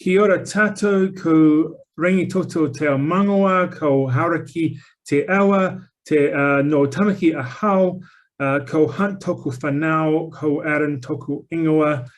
Kia ora tātou, ko rangitoto te ao mangoa, ko hauraki te awa, te no tamaki ahau, ko Hunt toku whanau, ko Arran toku ingoa.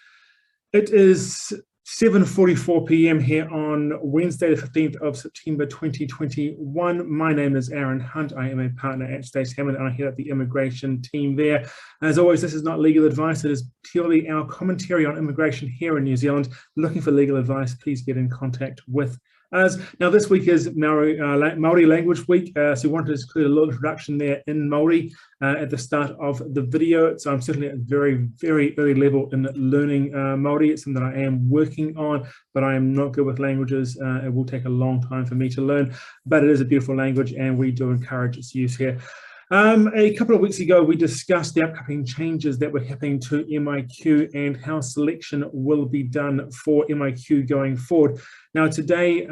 It is 7:44 p.m. here on Wednesday, the 15th of September 2021. My name is Arran Hunt. I am a partner at Stace Hammond and I head up the immigration team there. As always, this is not legal advice. It is purely our commentary on immigration here in New Zealand. Looking for legal advice, please get in contact with us. Now, this week is Maori Language Week, so we wanted to include a little introduction there in Maori at the start of the video. So I'm certainly at a very, very early level in learning Maori. It's something that I am working on, but I am not good with languages. It will take a long time for me to learn, but it is a beautiful language and we do encourage its use here. A couple of weeks ago, we discussed the upcoming changes that were happening to MIQ and how selection will be done for MIQ going forward. Now, today,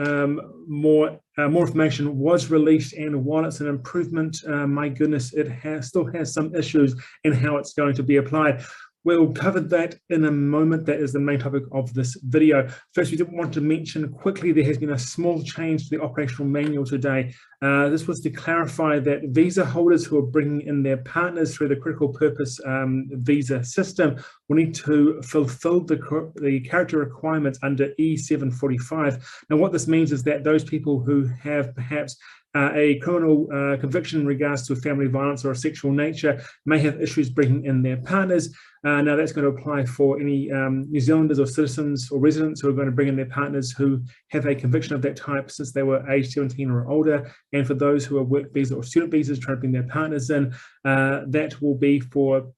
more information was released, and while it's an improvement, my goodness, it still has some issues in how it's going to be applied. We'll cover that in a moment. That is the main topic of this video. First, we did want to mention quickly there has been a small change to the operational manual today. This was to clarify that visa holders who are bringing in their partners through the critical purpose visa system will need to fulfill the character requirements under E745. Now, what this means is that those people who have perhaps a criminal conviction in regards to family violence or a sexual nature may have issues bringing in their partners. Now that's going to apply for any New Zealanders or citizens or residents who are going to bring in their partners who have a conviction of that type since they were age 17 or older. And for those who are work visa or student visas trying to bring their partners in, that will be for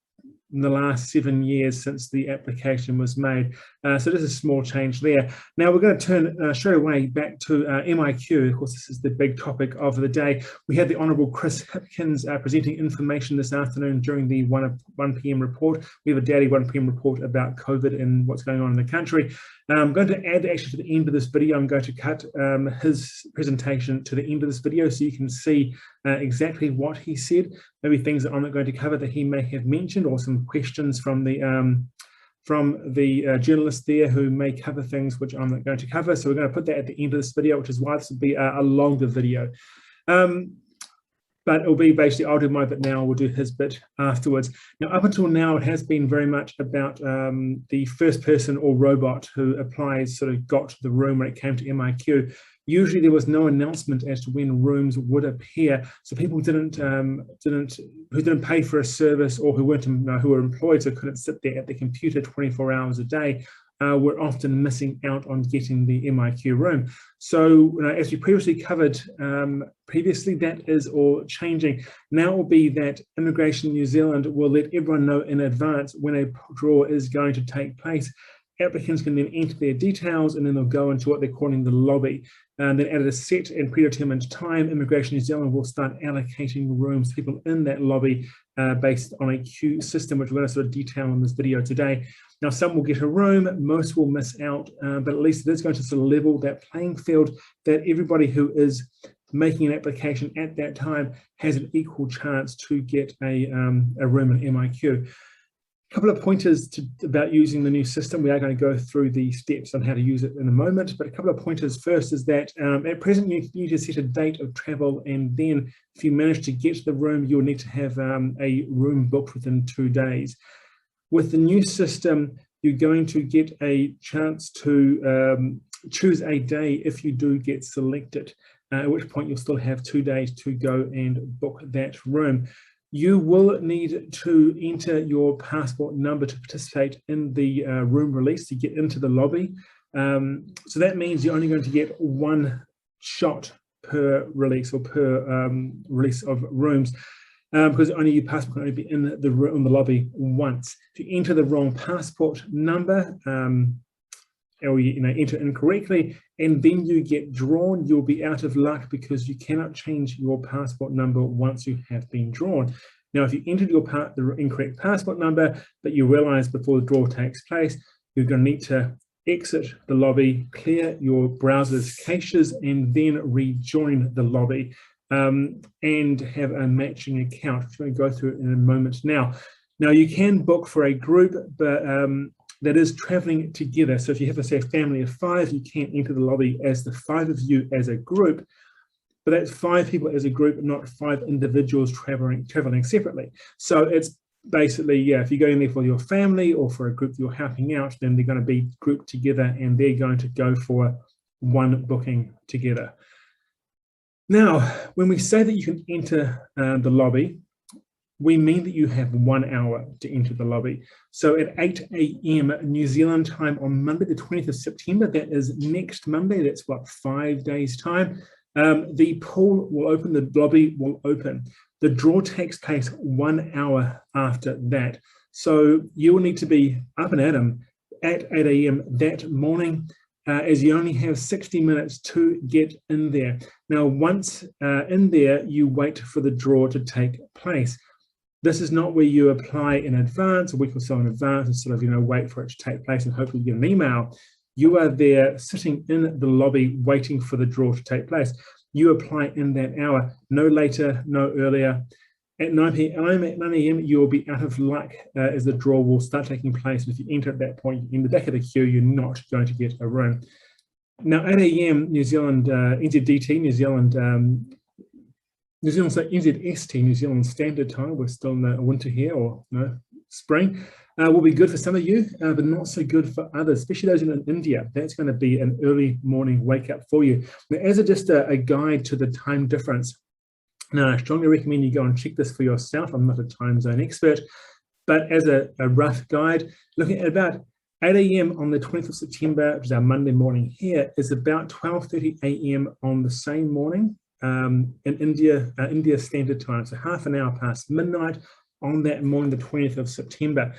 the last 7 years since the application was made. So there's a small change there. Now we're going to turn straight away back to MIQ. Of course, this is the big topic of the day. We had the Honourable Chris Hipkins presenting information this afternoon during the 1 p.m. report. We have a daily 1 p.m. report about COVID and what's going on in the country. I'm going to add actually to the end of this video, I'm going to cut his presentation to the end of this video so you can see exactly what he said, maybe things that I'm not going to cover that he may have mentioned, or some questions from the journalists there who may cover things which I'm not going to cover. So we're going to put that at the end of this video, which is why this will be a longer video. But it'll be basically, I'll do my bit now, we'll do his bit afterwards. Now, up until now, it has been very much about the first person or robot who applies sort of got to the room when it came to MIQ. Usually there was no announcement as to when rooms would appear, so people who didn't pay for a service or who were employed, so couldn't sit there at the computer 24 hours a day, were often missing out on getting the MIQ room. So as we previously covered, that is all changing. Now it will be that Immigration New Zealand will let everyone know in advance when a draw is going to take place. Applicants can then enter their details and then they'll go into what they're calling the lobby. And then at a set and predetermined time, Immigration New Zealand will start allocating rooms to people in that lobby based on a queue system, which we're going to sort of detail in this video today. Now, some will get a room, most will miss out, but at least it is going to sort of level that playing field that everybody who is making an application at that time has an equal chance to get a room in MIQ. A couple of pointers about using the new system. We are going to go through the steps on how to use it in a moment, but a couple of pointers. First is that at present you need to set a date of travel, and then if you manage to get the room, you'll need to have a room booked within 2 days. With the new system, you're going to get a chance to choose a day if you do get selected, at which point you'll still have 2 days to go and book that room. You will need to enter your passport number to participate in the room release to get into the lobby. So that means you're only going to get one shot per release or per release of rooms, because only your passport can only be in the lobby once. If you enter the wrong passport number, or you enter incorrectly, and then you get drawn, you'll be out of luck because you cannot change your passport number once you have been drawn. Now, if you entered the incorrect passport number, but you realize before the draw takes place, you're going to need to exit the lobby, clear your browser's caches, and then rejoin the lobby and have a matching account. I'm going to go through it in a moment now. Now, you can book for a group, but that is traveling together. So if you have, say, a family of 5, you can't enter the lobby as the 5 of you as a group, but that's 5 people as a group, not 5 individuals traveling separately. So it's basically, yeah, if you're going there for your family or for a group you're helping out, then they're going to be grouped together and they're going to go for one booking together. Now, when we say that you can enter the lobby, we mean that you have 1 hour to enter the lobby. So at 8 a.m. New Zealand time on Monday, the 20th of September, that is next Monday, that's what, 5 days time, the pool will open, the lobby will open. The draw takes place 1 hour after that. So you will need to be up and at 'em at 8 a.m. that morning, as you only have 60 minutes to get in there. Now, once in there, you wait for the draw to take place. This is not where you apply in advance, a week or so in advance, and sort of, wait for it to take place and hopefully you get an email. You are there sitting in the lobby waiting for the draw to take place. You apply in that hour, no later, no earlier. At 9 a.m, you will be out of luck as the draw will start taking place. And if you enter at that point in the back of the queue, you're not going to get a room. Now, 8 a.m, New Zealand, NZDT, New Zealand, so NZST, New Zealand Standard Time, we're still in the winter here, or spring, will be good for some of you, but not so good for others, especially those in India. That's going to be an early morning wake up for you. Now, as just a guide to the time difference, now I strongly recommend you go and check this for yourself. I'm not a time zone expert, but as a rough guide, looking at about 8 a.m. on the 20th of September, which is our Monday morning here, is about 12:30 a.m. on the same morning in India Standard Time. So half an hour past midnight on that morning, the 20th of September.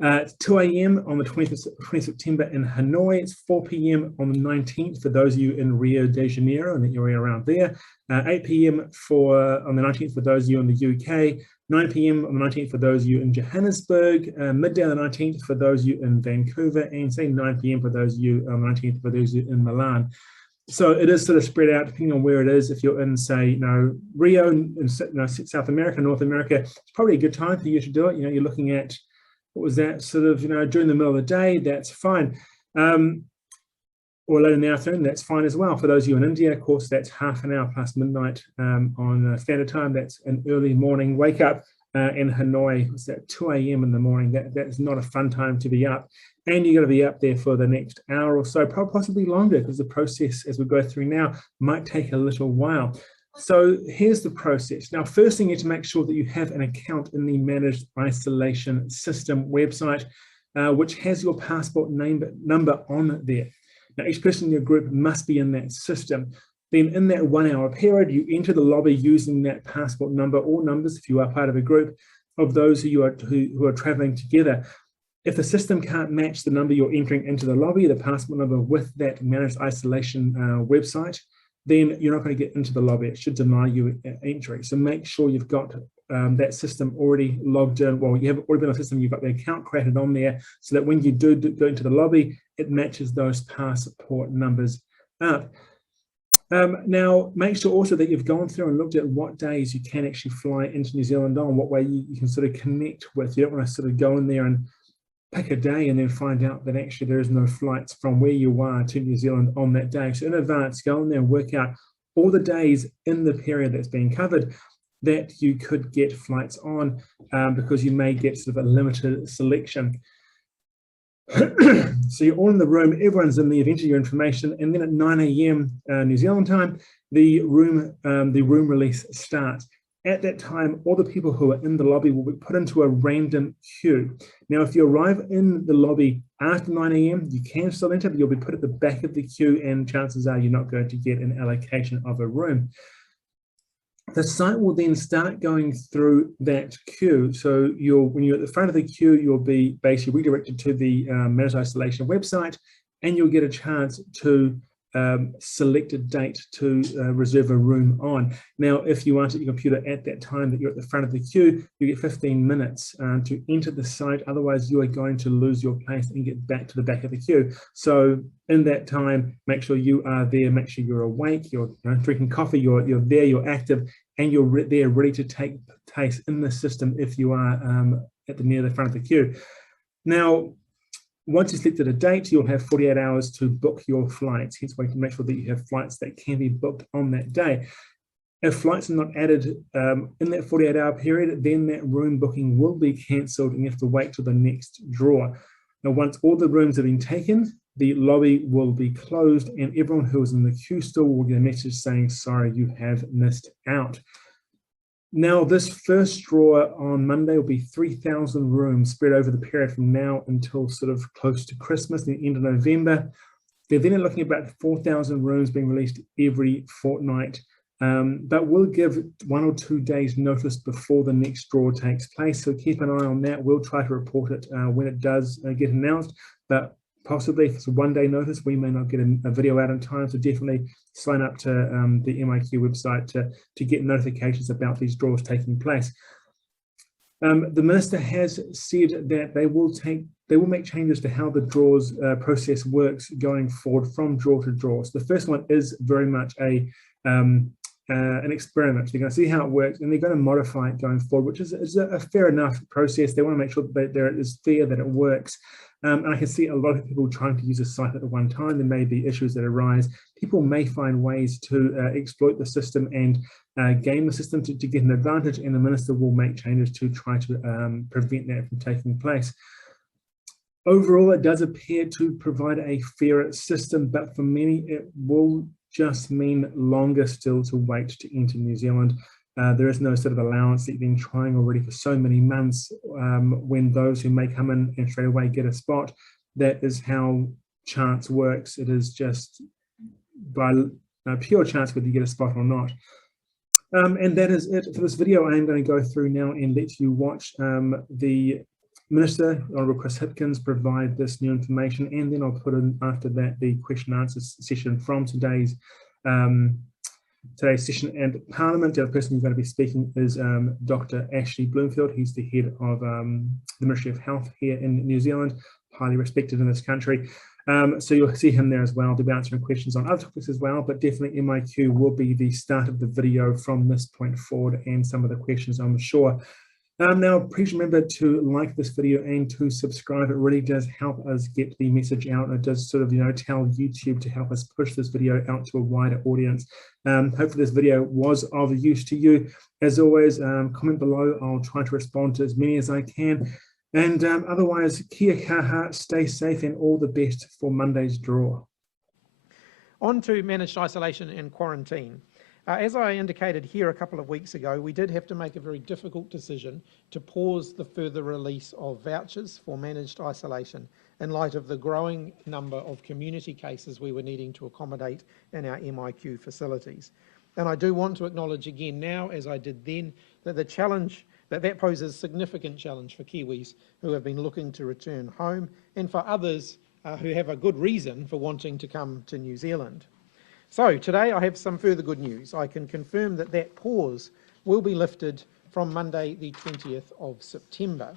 2 a.m. on the 20th of September in Hanoi. It's 4 p.m. on the 19th for those of you in Rio de Janeiro and the area around there. 8 p.m. on the 19th for those of you in the UK. 9 p.m. on the 19th for those of you in Johannesburg. Midday on the 19th for those of you in Vancouver. And say 9 p.m. for those of you on the 19th for those of you in Milan. So it is sort of spread out depending on where it is. If you're in, say, Rio in South America, North America, it's probably a good time for you to do it. You're looking at, what was that, sort of, during the middle of the day, that's fine. Or late in the afternoon, that's fine as well. For those of you in India, of course, that's half an hour past midnight on Standard Time. That's an early morning wake up. In Hanoi, it's at 2 a.m. in the morning. That's not a fun time to be up. And you're going to be up there for the next hour or so, possibly longer, because the process, as we go through now, might take a little while. So here's the process. Now, first thing, you need to make sure that you have an account in the Managed Isolation System website, which has your passport number on there. Now, each person in your group must be in that system. Then in that 1 hour period, you enter the lobby using that passport number or numbers, if you are part of a group of those who are traveling together. If the system can't match the number you're entering into the lobby, the passport number with that Managed Isolation website, then you're not going to get into the lobby. It should deny you entry. So make sure you've got that system already logged in. Well, you have already been on the system, you've got the account created on there, so that when you do go into the lobby, it matches those passport numbers up. Now, make sure also that you've gone through and looked at what days you can actually fly into New Zealand on, what way you can sort of connect with. You don't want to sort of go in there and pick a day and then find out that actually there is no flights from where you are to New Zealand on that day. So in advance, go in there and work out all the days in the period that's being covered that you could get flights on, because you may get sort of a limited selection. So you're all in the room, everyone's in there, you've entered your information, and then at 9 a.m. New Zealand time, the room release starts. At that time, all the people who are in the lobby will be put into a random queue. Now, if you arrive in the lobby after 9 a.m, you can still enter, but you'll be put at the back of the queue, and chances are you're not going to get an allocation of a room. The site will then start going through that queue. So when you're at the front of the queue, you'll be basically redirected to the Managed Isolation website, and you'll get a chance to select a date to reserve a room on. Now, if you aren't at your computer at that time that you're at the front of the queue, you get 15 minutes to enter the site. Otherwise, you are going to lose your place and get back to the back of the queue. So in that time, make sure you are there, make sure you're awake, you're drinking coffee, you're there, you're active, and you're there ready to take place in the system if you are near the front of the queue. Now, Once you've selected a date, you'll have 48 hours to book your flights. Hence why you can make sure that you have flights that can be booked on that day. If flights are not added in that 48-hour period, then that room booking will be cancelled and you have to wait till the next draw. Now, once all the rooms have been taken, the lobby will be closed and everyone who is in the queue still will get a message saying, sorry, you have missed out. Now, this first draw on Monday will be 3,000 rooms spread over the period from now until sort of close to Christmas, the end of November. They're then looking at about 4,000 rooms being released every fortnight, but we'll give 1 or 2 days notice before the next draw takes place. So keep an eye on that. We'll try to report it when it does get announced, but possibly if it's a 1 day notice, we may not get a video out in time. So definitely sign up to the MIQ website to get notifications about these draws taking place. The minister has said that they will make changes to how the draws process works going forward from draw to draw. So the first one is very much an experiment. They're going to see how it works and they're going to modify it going forward, which is a fair enough process. They want to make sure that there is fair, that it works. And I can see a lot of people trying to use a site at one time. There may be issues that arise. People may find ways to exploit the system and game the system to get an advantage, and the minister will make changes to try to prevent that from taking place. Overall, it does appear to provide a fairer system, but for many, it will just mean longer still to wait to enter New Zealand. There is no sort of allowance that you've been trying already for so many months. When those who may come in and straight away get a spot, that is how chance works. It is just by pure chance whether you get a spot or not. And that is it for this video. I am going to go through now and let you watch the Minister, Honourable Chris Hipkins, provide this new information, and then I'll put in after that the question and answer session from today's session. And Parliament, the other person who's going to be speaking is Dr. Ashley Bloomfield. He's the head of the Ministry of Health here in New Zealand, highly respected in this country. So you'll see him there as well. They'll be answering questions on other topics as well, but definitely MIQ will be the start of the video from this point forward and some of the questions, I'm sure. Now, please remember to like this video and to subscribe. It really does help us get the message out. It does sort of, tell YouTube to help us push this video out to a wider audience. Hopefully this video was of use to you. As always, comment below. I'll try to respond to as many as I can. And otherwise, kia kaha, stay safe, and all the best for Monday's draw. On to managed isolation and quarantine. As I indicated here a couple of weeks ago, we did have to make a very difficult decision to pause the further release of vouchers for managed isolation in light of the growing number of community cases we were needing to accommodate in our MIQ facilities. And I do want to acknowledge again now, as I did then, that the challenge that poses a significant challenge for Kiwis who have been looking to return home, and for others who have a good reason for wanting to come to New Zealand. So today I have some further good news. I can confirm that that pause will be lifted from Monday the 20th of September.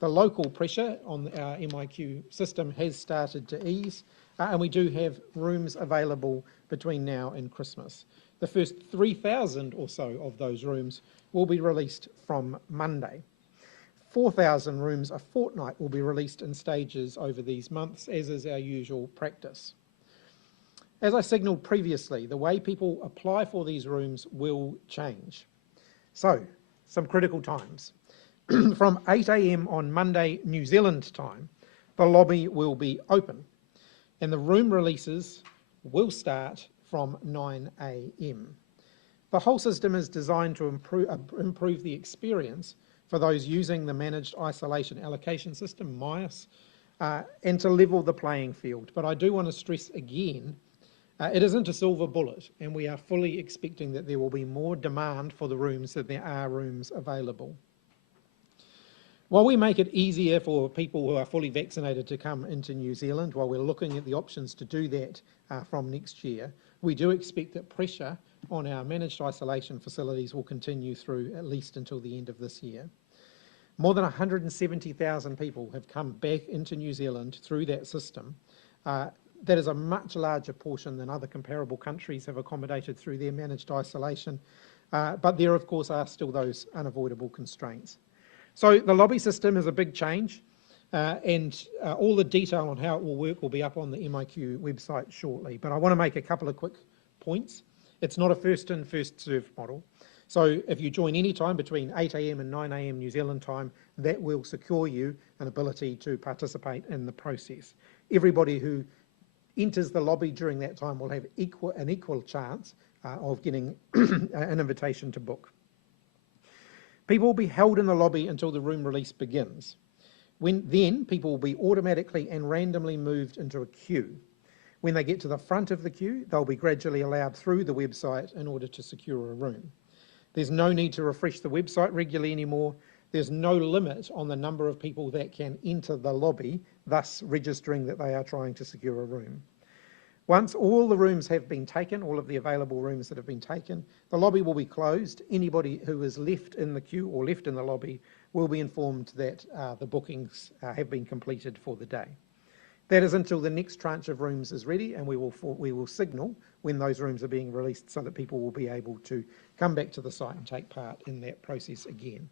The local pressure on our MIQ system has started to ease, and we do have rooms available between now and Christmas. The first 3,000 or so of those rooms will be released from Monday. 4,000 rooms a fortnight will be released in stages over these months, as is our usual practice. As I signalled previously, the way people apply for these rooms will change. So, some critical times. From 8 AM on Monday, New Zealand time, the lobby will be open, and the room releases will start from 9 AM. The whole system is designed to improve the experience for those using the Managed Isolation Allocation System, MIAS, and to level the playing field. But I do want to stress again, it isn't a silver bullet, and we are fully expecting that there will be more demand for the rooms than there are rooms available. While we make it easier for people who are fully vaccinated to come into New Zealand, while we're looking at the options to do that from next year, we do expect that pressure on our managed isolation facilities will continue through at least until the end of this year. More than 170,000 people have come back into New Zealand through that system. That is a much larger portion than other comparable countries have accommodated through their managed isolation, but there of course are still those unavoidable constraints. So the lobby system is a big change. and all the detail on how it will work will be up on the MIQ website shortly. But I want to make a couple of quick points. It's not a first in, first served model. So if you join any time between 8 AM and 9 AM New Zealand time, that will secure you an ability to participate in the process. Everybody who enters the lobby during that time will have an equal chance of getting an invitation to book. People will be held in the lobby until the room release begins. Then people will be automatically and randomly moved into a queue. When they get to the front of the queue, they'll be gradually allowed through the website in order to secure a room. There's no need to refresh the website regularly anymore. There's no limit on the number of people that can enter the lobby, thus registering that they are trying to secure a room. Once all the rooms have been taken, all of the available rooms that have been taken, the lobby will be closed. Anybody who is left in the queue or left in the lobby will be informed that the bookings have been completed for the day. That is until the next tranche of rooms is ready, and we will signal when those rooms are being released so that people will be able to come back to the site and take part in that process again.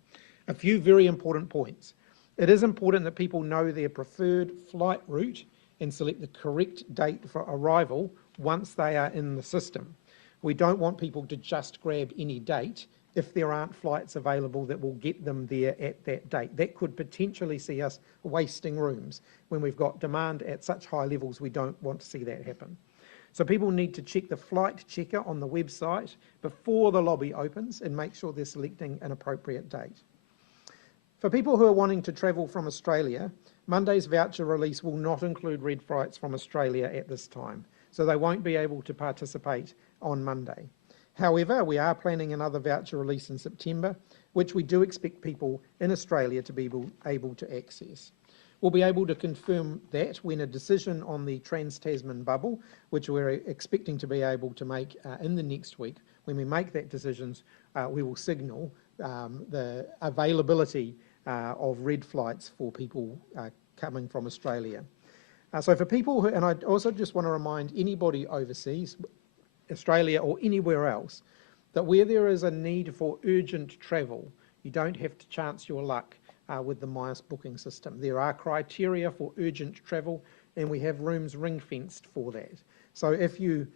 A few very important points. It is important that people know their preferred flight route and select the correct date for arrival once they are in the system. We don't want people to just grab any date if there aren't flights available that will get them there at that date. That could potentially see us wasting rooms. When we've got demand at such high levels, we don't want to see that happen. So people need to check the flight checker on the website before the lobby opens and make sure they're selecting an appropriate date. For people who are wanting to travel from Australia, Monday's voucher release will not include red flights from Australia at this time, so they won't be able to participate on Monday. However, we are planning another voucher release in September, which we do expect people in Australia to be able to access. We'll be able to confirm that when a decision on the Trans-Tasman bubble, which we're expecting to be able to make in the next week, when we make that decision, we will signal the availability of red flights for people coming from Australia. So for people who, and I also just want to remind anybody overseas, Australia or anywhere else, that where there is a need for urgent travel, you don't have to chance your luck with the MIQ booking system. There are criteria for urgent travel, and we have rooms ring-fenced for that. So if you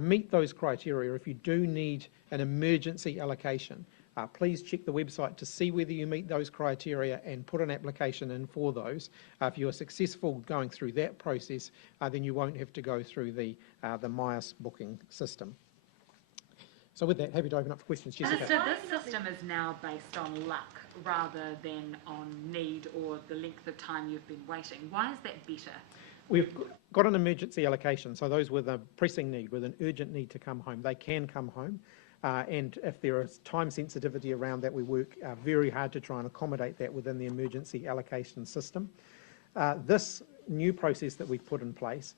meet those criteria, if you do need an emergency allocation, please check the website to see whether you meet those criteria and put an application in for those. If you are successful going through that process, then you won't have to go through the MIQ booking system. So with that, happy to open up for questions. Jessica. So this system is now based on luck rather than on need or the length of time you've been waiting. Why is that better? We've got an emergency allocation, so those with a pressing need, with an urgent need to come home, they can come home. And if there is time sensitivity around that, we work very hard to try and accommodate that within the emergency allocation system. This new process that we've put in place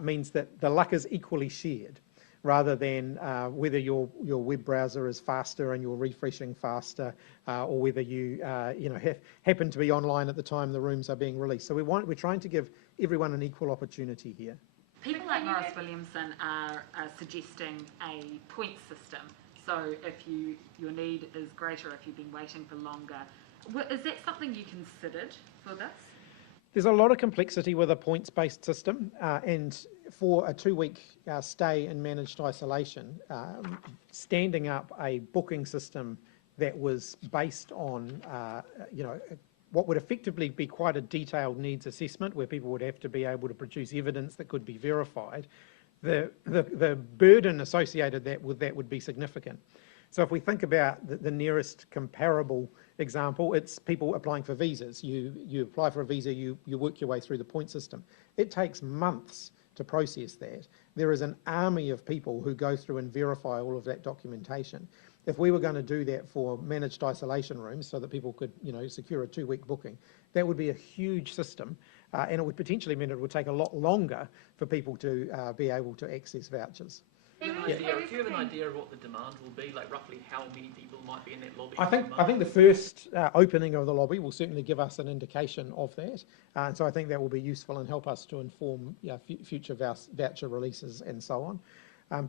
means that the luck is equally shared, rather than whether your web browser is faster and you're refreshing faster, or whether you happen to be online at the time the rooms are being released. So we're trying to give everyone an equal opportunity here. People like Morris Williamson are suggesting a point system. So if your need is greater, if you've been waiting for longer, is that something you considered for this? There's a lot of complexity with a points-based system, and for a 2-week stay in managed isolation, standing up a booking system that was based on, what would effectively be quite a detailed needs assessment, where people would have to be able to produce evidence that could be verified, the burden associated with that would be significant. So if we think about the nearest comparable example, it's people applying for visas. You apply for a visa, you work your way through the point system. It takes months to process that. There is an army of people who go through and verify all of that documentation. If we were going to do that for managed isolation rooms so that people could, secure a 2-week booking, that would be a huge system, and it would potentially mean it would take a lot longer for people to be able to access vouchers. Do you have an idea of what the demand will be, like roughly how many people might be in that lobby? I think the first opening of the lobby will certainly give us an indication of that, and so I think that will be useful and help us to inform future voucher releases and so on.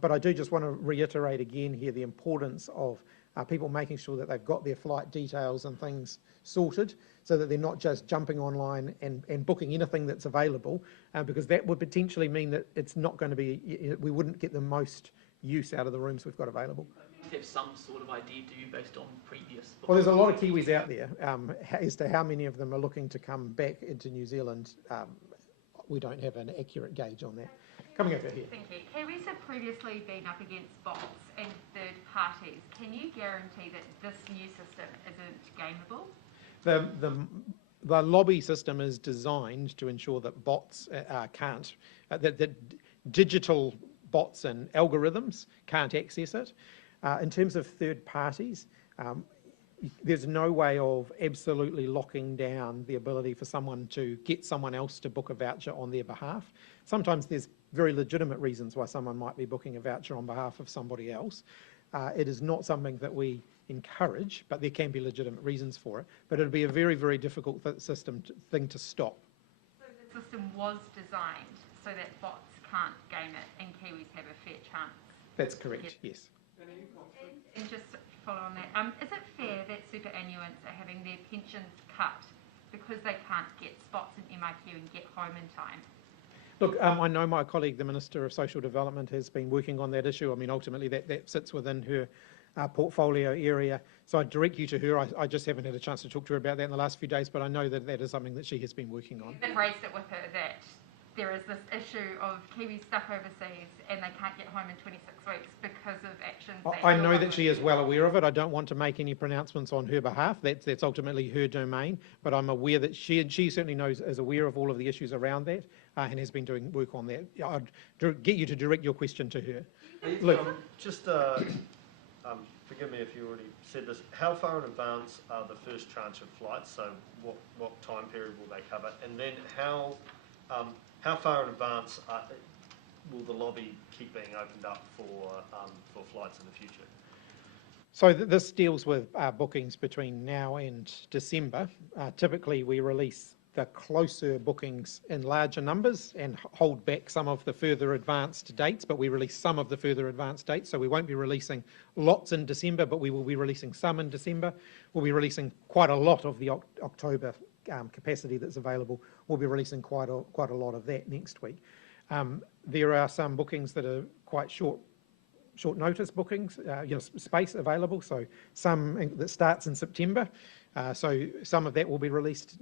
But I do just want to reiterate again here the importance of people making sure that they've got their flight details and things sorted so that they're not just jumping online and booking anything that's available, because that would potentially mean that it's not going to be, we wouldn't get the most use out of the rooms we've got available. Have some sort of idea, do you, based on previous bookings? Well, there's a lot of Kiwis out there. As to how many of them are looking to come back into New Zealand, we don't have an accurate gauge on that. Coming over here. Thank you. Kiwis have previously been up against bots and third parties. Can you guarantee that this new system isn't gameable? The lobby system is designed to ensure that bots can't, that digital bots and algorithms can't access it. In terms of third parties, there's no way of absolutely locking down the ability for someone to get someone else to book a voucher on their behalf. Sometimes there's very legitimate reasons why someone might be booking a voucher on behalf of somebody else. It is not something that we encourage, but there can be legitimate reasons for it. But it'd be a very, very difficult thing to stop. So the system was designed so that bots can't game it and Kiwis have a fair chance? That's correct, yes. And just to follow on that, is it fair that superannuants are having their pensions cut because they can't get spots in MIQ and get home in time? Look, I know my colleague, the Minister of Social Development, has been working on that issue. I mean, ultimately that sits within her portfolio area. So I direct you to her. I just haven't had a chance to talk to her about that in the last few days, but I know that that is something that she has been working on. You've raised it with her that there is this issue of Kiwis stuck overseas and they can't get home in 26 weeks because of actions. I know that she is well aware of it. I don't want to make any pronouncements on her behalf. That's ultimately her domain, but I'm aware that she certainly is aware of all of the issues around that and has been doing work on that. I'd get you to direct your question to her. Look, just forgive me if you already said this. How far in advance are the first tranche of flights? So what time period will they cover? And then how far in advance will the lobby keep being opened up for flights in the future? So this deals with bookings between now and December. Typically we release the closer bookings in larger numbers and hold back some of the further advanced dates, but we release some of the further advanced dates. So we won't be releasing lots in December, but we will be releasing some in December. We'll be releasing quite a lot of the October capacity that's available. We'll be releasing quite a lot of that next week. There are some bookings that are quite short notice bookings, space available. So some that starts in September. So some of that will be released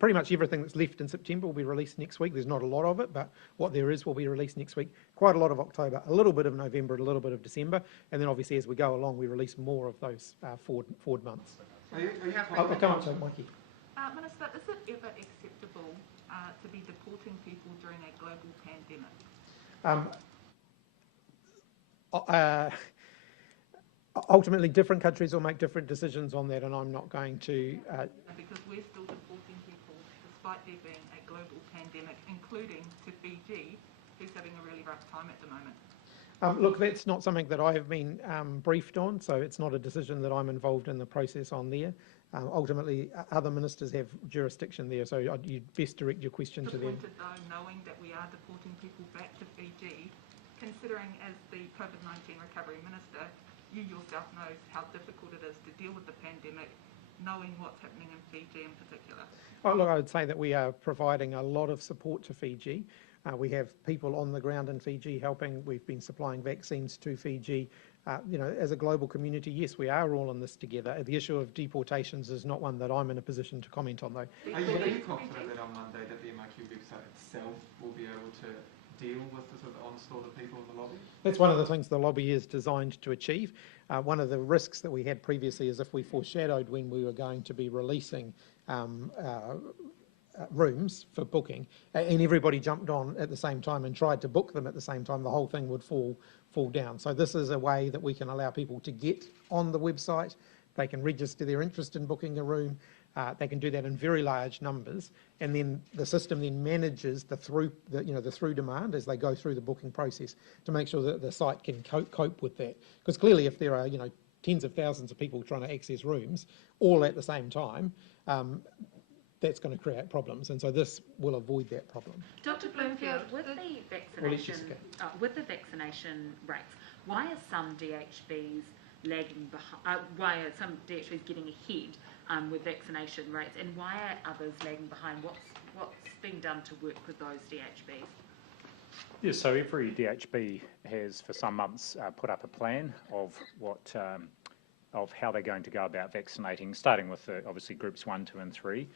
pretty much everything that's left in September will be released next week. There's not a lot of it, but what there is will be released next week. Quite a lot of October, a little bit of November, a little bit of December, and then obviously as we go along, we release more of those forward months. I'll come up to Mikey. Minister, is it ever acceptable to be deporting people during a global pandemic? Ultimately, different countries will make different decisions on that, and I'm not going to... Because we're still deporting people despite there being a global pandemic, including to Fiji, who's having a really rough time at the moment. Look, that's not something that I have been briefed on, so it's not a decision that I'm involved in the process on there. Ultimately, other ministers have jurisdiction there, so you'd best direct your question to them. Disappointed though, knowing that we are deporting people back to Fiji, considering as the COVID-19 recovery minister, you yourself knows how difficult it is to deal with the pandemic, knowing what's happening in Fiji in particular. Oh, look, I would say that we are providing a lot of support to Fiji. We have people on the ground in Fiji helping. We've been supplying vaccines to Fiji. As a global community, yes, we are all in this together. The issue of deportations is not one that I'm in a position to comment on, though. Are you confident that on Monday that the MIQ website itself will be able to deal with the sort of onslaught of people in the lobby? That's one of the things the lobby is designed to achieve. One of the risks that we had previously is if we foreshadowed when we were going to be releasing rooms for booking and everybody jumped on at the same time and tried to book them at the same time, the whole thing would fall down. So this is a way that we can allow people to get on the website. They can register their interest in booking a room. They can do that in very large numbers, and then the system then manages the through demand as they go through the booking process to make sure that the site can cope with that. Because clearly, if there are tens of thousands of people trying to access rooms all at the same time, that's going to create problems, and so this will avoid that problem. Dr. Bloomfield, with the vaccination rates, why are some DHBs lagging behind? Why are some DHBs getting ahead with vaccination rates, and why are others lagging behind? What's being done to work with those DHBs? Yeah, so every DHB has for some months put up a plan of what of how they're going to go about vaccinating, starting with obviously groups 1, 2 and 3.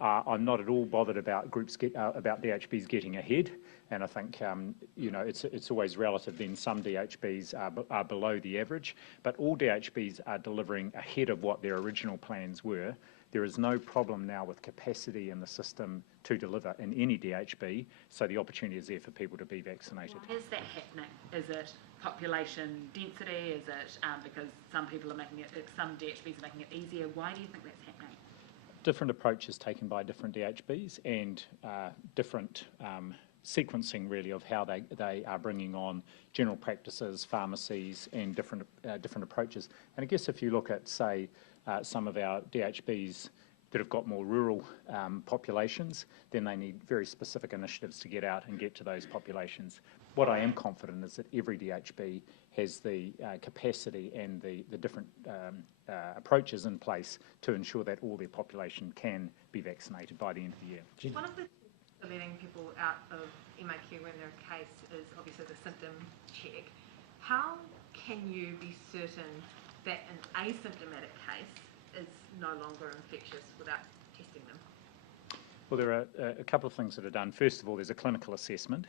I'm not at all bothered about about DHBs getting ahead, and I think you know, it's always relative. Then some DHBs are below the average, but all DHBs are delivering ahead of what their original plans were. There is no problem now with capacity in the system to deliver in any DHB, so the opportunity is there for people to be vaccinated. Why is that happening? Is it population density? Is it because some people are making it, some DHBs are making it easier? Why do you think that's happening? Different approaches taken by different DHBs and different sequencing really of how they are bringing on general practices, pharmacies and different approaches. And I guess if you look at, say, some of our DHBs that have got more rural populations, then they need very specific initiatives to get out and get to those populations. What I am confident is that every DHB has the capacity and the different approaches in place to ensure that all their population can be vaccinated by the end of the year. One of the things for letting people out of MIQ when they're a case is obviously the symptom check. How can you be certain that an asymptomatic case is no longer infectious without testing them? Well, there are a couple of things that are done. First of all, there's a clinical assessment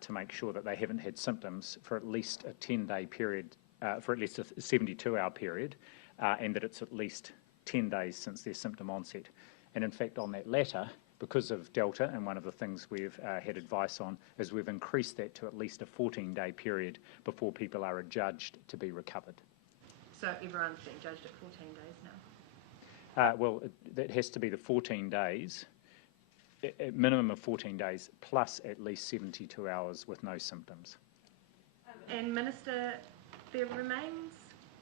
to make sure that they haven't had symptoms for at least a 10-day period, for at least a 72-hour period, and that it's at least 10 days since their symptom onset. And in fact, on that latter, because of Delta, and one of the things we've had advice on is we've increased that to at least a 14-day period before people are adjudged to be recovered. So everyone's being judged at 14 days now? Well, that has to be the 14 days, a minimum of 14 days, plus at least 72 hours with no symptoms. And Minister, there remains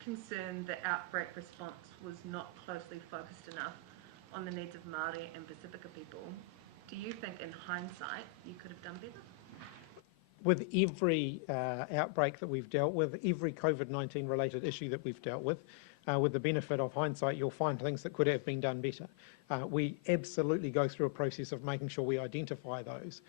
concern that outbreak response was not closely focused enough on the needs of Maori and Pacifica people. Do you think in hindsight you could have done better? With every outbreak that we've dealt with, every COVID-19 related issue that we've dealt with the benefit of hindsight, you'll find things that could have been done better. We absolutely go through a process of making sure we identify those.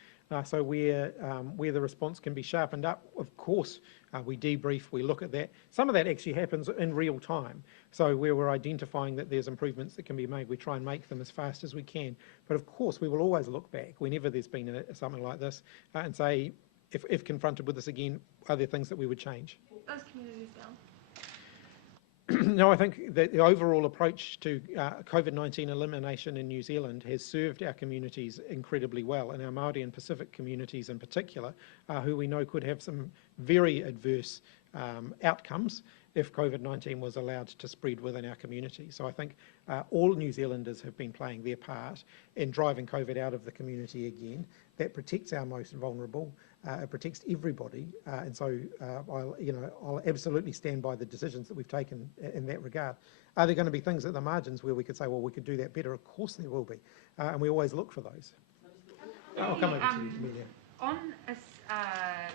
So where the response can be sharpened up, of course, we debrief, we look at that. Some of that actually happens in real time. So where we're identifying that there's improvements that can be made, we try and make them as fast as we can. But of course, we will always look back whenever there's been something like this and say, if confronted with this again, are there things that we would change? Those communities down? No, I think that the overall approach to COVID-19 elimination in New Zealand has served our communities incredibly well, and our Maori and Pacific communities in particular, who we know could have some very adverse outcomes if COVID-19 was allowed to spread within our community. So I think all New Zealanders have been playing their part in driving COVID out of the community again. That protects our most vulnerable. It protects everybody, and so I'll absolutely stand by the decisions that we've taken in that regard. Are there going to be things at the margins where we could say, well, we could do that better? Of course there will be, and we always look for those. I'll come over to you, Amelia. On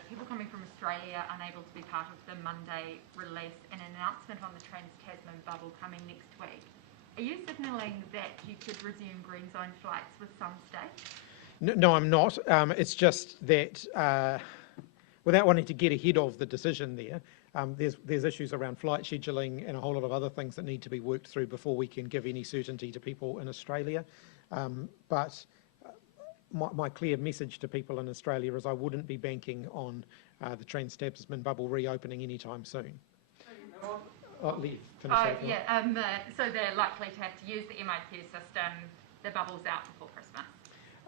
people coming from Australia unable to be part of the Monday release, an announcement on the Trans-Tasman bubble coming next week, are you signalling that you could resume green zone flights with some states? No, I'm not. It's just that without wanting to get ahead of the decision there, there's issues around flight scheduling and a whole lot of other things that need to be worked through before we can give any certainty to people in Australia. But my clear message to people in Australia is I wouldn't be banking on the Trans-Tasman bubble reopening anytime soon. Leave. So they're likely to have to use the MIQ system. The bubble's out before Christmas.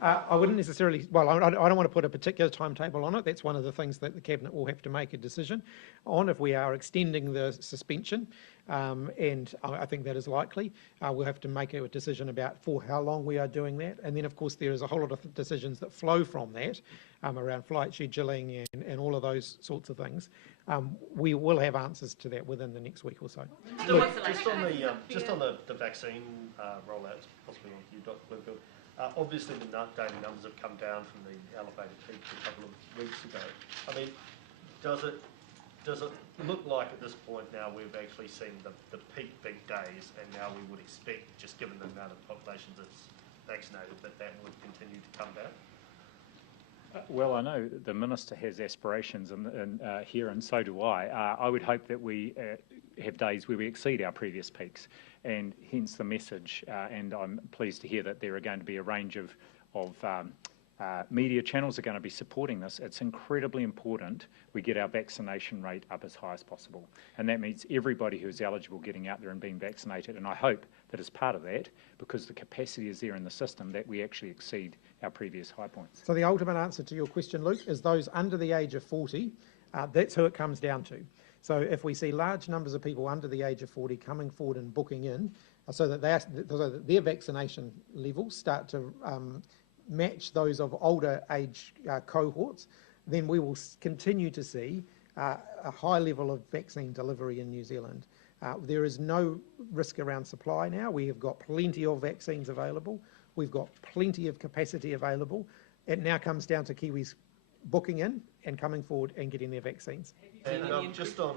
I wouldn't necessarily, well, I don't want to put a particular timetable on it. That's one of the things that the Cabinet will have to make a decision on if we are extending the suspension, and I think that is likely. We'll have to make a decision about for how long we are doing that. And then, of course, there is a whole lot of decisions that flow from that around flight scheduling and all of those sorts of things. We will have answers to that within the next week or so. Just on the vaccine rollout, possibly on you, Dr. Bloomfield. Obviously, the daily numbers have come down from the elevated peaks a couple of weeks ago. I mean, does it does it look like at this point now we've actually seen the peak big days, and now we would expect, just given the amount of population that's vaccinated, that would continue to come down? Well, I know the Minister has aspirations here, and so do I. I would hope that we have days where we exceed our previous peaks, and hence the message, and I'm pleased to hear that there are going to be a range of media channels are going to be supporting this. It's incredibly important we get our vaccination rate up as high as possible. And that means everybody who's eligible getting out there and being vaccinated. And I hope that as part of that, because the capacity is there in the system, that we actually exceed our previous high points. So the ultimate answer to your question, Luke, is those under the age of 40, that's who it comes down to. So if we see large numbers of people under the age of 40 coming forward and booking in, so that their vaccination levels start to match those of older age cohorts, then we will continue to see a high level of vaccine delivery in New Zealand. There is no risk around supply now. We have got plenty of vaccines available. We've got plenty of capacity available. It now comes down to Kiwis booking in and coming forward and getting their vaccines. And just on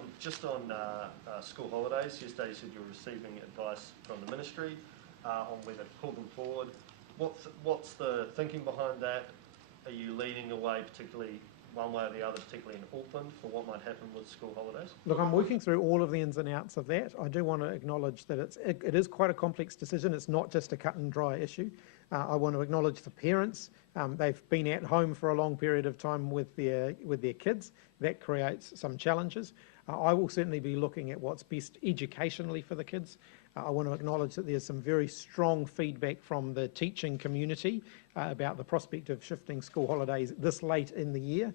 school holidays, yesterday you said you're receiving advice from the ministry on whether to pull them forward. What's the thinking behind that? Are you leaning away particularly one way or the other, particularly in Auckland, for what might happen with school holidays? Look, I'm working through all of the ins and outs of that. I do want to acknowledge that it is quite a complex decision. It's not just a cut and dry issue. I want to acknowledge the parents. They've been at home for a long period of time with their kids. That creates some challenges. I will certainly be looking at what's best educationally for the kids. I want to acknowledge that there's some very strong feedback from the teaching community about the prospect of shifting school holidays this late in the year,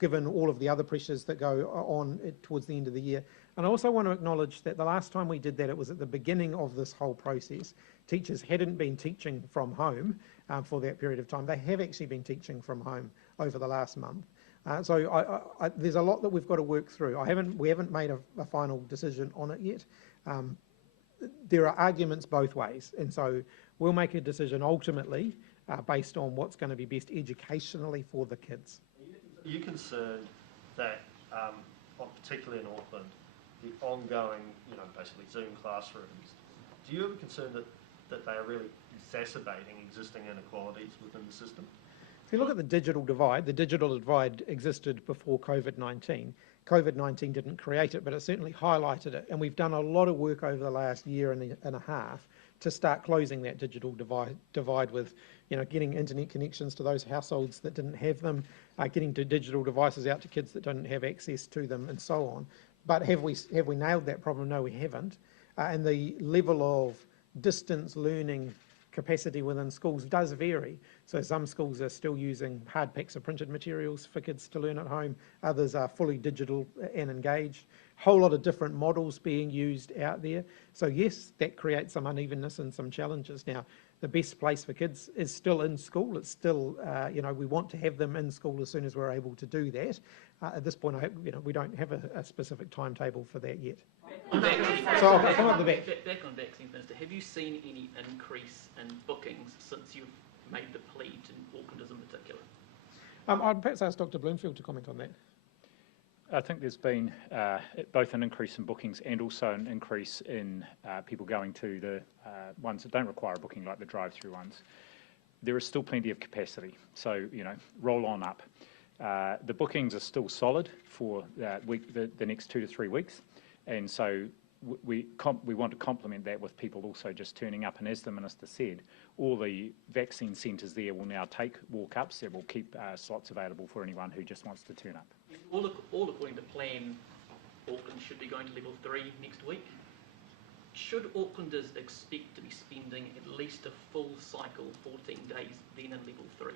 given all of the other pressures that go on towards the end of the year. And I also want to acknowledge that the last time we did that, it was at the beginning of this whole process. Teachers hadn't been teaching from home for that period of time. They have actually been teaching from home over the last month. So there's a lot that we've got to work through. We haven't made a final decision on it yet. There are arguments both ways, and so we'll make a decision ultimately based on what's going to be best educationally for the kids. Are you concerned that, particularly in Auckland, the ongoing, basically Zoom classrooms, do you have a concern that they are really exacerbating existing inequalities within the system? If you look at the digital divide existed before COVID-19. COVID-19 didn't create it, but it certainly highlighted it. And we've done a lot of work over the last year and a half to start closing that digital divide with, getting internet connections to those households that didn't have them, getting digital devices out to kids that don't have access to them, and so on. But have we nailed that problem? No, we haven't. And the level of distance learning capacity within schools does vary. So some schools are still using hard packs of printed materials for kids to learn at home. Others are fully digital and engaged. Whole lot of different models being used out there. So yes, that creates some unevenness and some challenges. Now, the best place for kids is still in school. It's still, we want to have them in school as soon as we're able to do that. At this point, I hope, we don't have a specific timetable for that yet. So I'll come up the back. Back on vaccines, Minister, have you seen any increase in bookings since you've made the pledge in Aucklanders in particular? I'd perhaps ask Dr. Bloomfield to comment on that. I think there's been both an increase in bookings and also an increase in people going to the ones that don't require a booking, like the drive-through ones. There is still plenty of capacity, so roll on up. The bookings are still solid for the next 2 to 3 weeks, and so we want to complement that with people also just turning up. And as the Minister said, all the vaccine centres there will now take walk-ups that will keep slots available for anyone who just wants to turn up. All according to plan, Auckland should be going to level 3 next week. Should Aucklanders expect to be spending at least a full cycle, 14 days, then in level 3?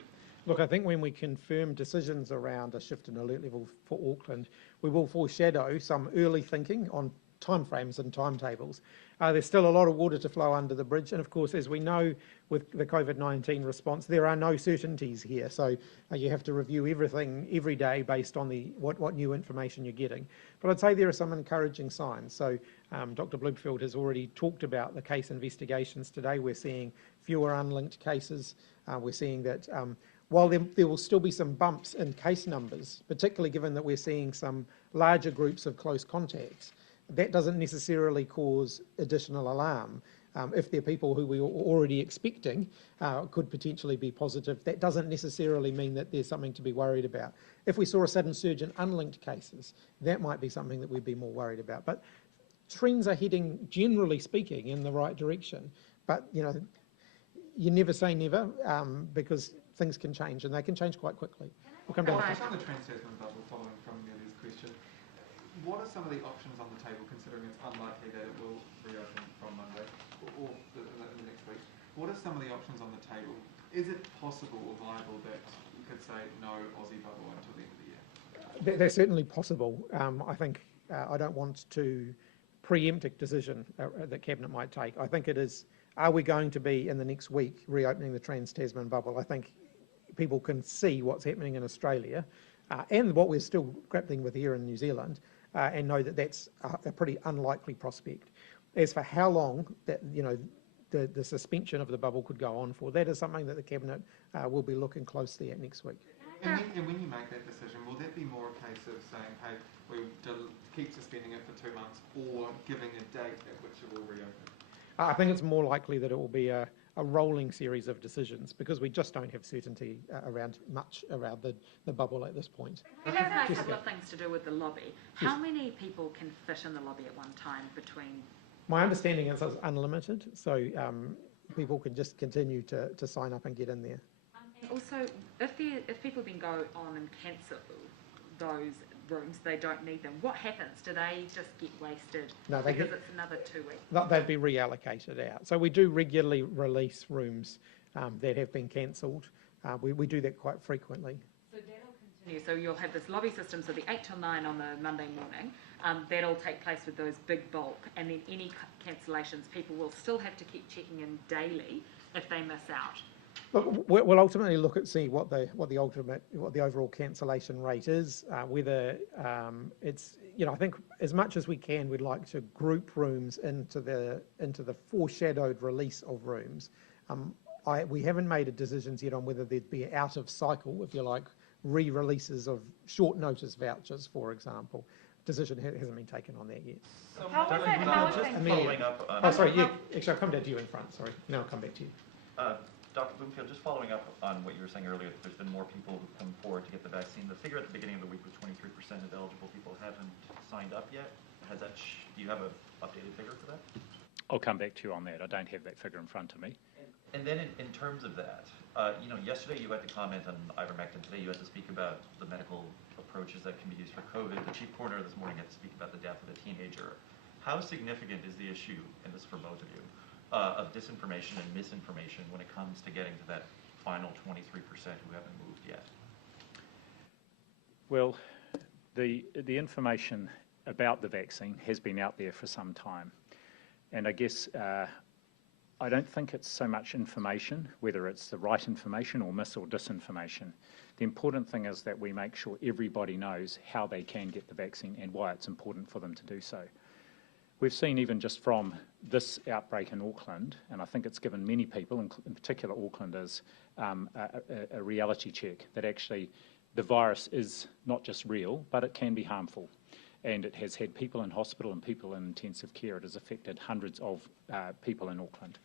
Look, I think when we confirm decisions around a shift in alert level for Auckland, we will foreshadow some early thinking on timeframes and timetables. There's still a lot of water to flow under the bridge, and of course, as we know with the COVID-19 response, there are no certainties here. So you have to review everything every day based on what new information you're getting. But I'd say there are some encouraging signs. So Dr. Bloomfield has already talked about the case investigations today. We're seeing fewer unlinked cases. We're seeing that while there will still be some bumps in case numbers, particularly given that we're seeing some larger groups of close contacts, that doesn't necessarily cause additional alarm. If there are people who we were already expecting could potentially be positive, that doesn't necessarily mean that there's something to be worried about. If we saw a sudden surge in unlinked cases, that might be something that we'd be more worried about. But trends are heading, generally speaking, in the right direction. But, you know, you never say never, because things can change, and they can change quite quickly. We'll come back. On the trans-Tasman bubble, following from Nellie's question, what are some of the options on the table, considering it's unlikely that it will reopen from Monday or in the next week? What are some of the options on the table? Is it possible or viable that you could say no Aussie bubble until the end of the year? They're certainly possible. I think I don't want to preempt a decision that Cabinet might take. I think it is, are we going to be in the next week reopening the trans-Tasman bubble? I think people can see what's happening in Australia and what we're still grappling with here in New Zealand, and know that that's a pretty unlikely prospect. As for how long that, you know, the suspension of the bubble could go on for, that is something that the Cabinet will be looking closely at next week. And when you make that decision, will that be more a case of saying, hey, we'll keep suspending it for 2 months, or giving a date at which it will reopen? I think it's more likely that it will be a rolling series of decisions, because we just don't have certainty around the bubble at this point. It has a couple of things to do with the lobby. How many people can fit in the lobby at one time between? My understanding is it's unlimited, so people can just continue to sign up and get in there. And also, if people then go on and cancel those rooms, they don't need them, what happens? Do they just get wasted because it's another 2 weeks? They'd be reallocated out. So we do regularly release rooms that have been cancelled. We do that quite frequently. So that'll continue. So you'll have this lobby system, so the 8 till 9 on the Monday morning, that'll take place with those big bulk, and then any cancellations, people will still have to keep checking in daily if they miss out. Look, we'll ultimately look at see what the overall cancellation rate is. Whether it's, you know, I think as much as we can, we'd like to group rooms into the foreshadowed release of rooms. We haven't made decisions yet on whether there'd be out of cycle, if you like, re-releases of short notice vouchers, for example. Decision hasn't been taken on that yet. So how is it? Following up on... Oh, sorry, yeah. Actually, I'll come down to you in front, sorry. Now I'll come back to you. Dr. Bloomfield, just following up on what you were saying earlier, that there's been more people who've come forward to get the vaccine. The figure at the beginning of the week was 23% of eligible people haven't signed up yet. Has that? Do you have an updated figure for that? I'll come back to you on that. I don't have that figure in front of me. And then in terms of that, you know, yesterday you had to comment on Ivermectin. Today you had to speak about the medical approaches that can be used for COVID. The chief coroner this morning had to speak about the death of a teenager. How significant is the issue, and this is for both of you, of disinformation and misinformation when it comes to getting to that final 23% who haven't moved yet? Well, the information about the vaccine has been out there for some time. And I guess I don't think it's so much information, whether it's the right information or mis or disinformation. The important thing is that we make sure everybody knows how they can get the vaccine and why it's important for them to do so. We've seen even just from this outbreak in Auckland, and I think it's given many people, in particular Aucklanders, a reality check that actually the virus is not just real, but it can be harmful. And it has had people in hospital and people in intensive care. It has affected hundreds of people in Auckland.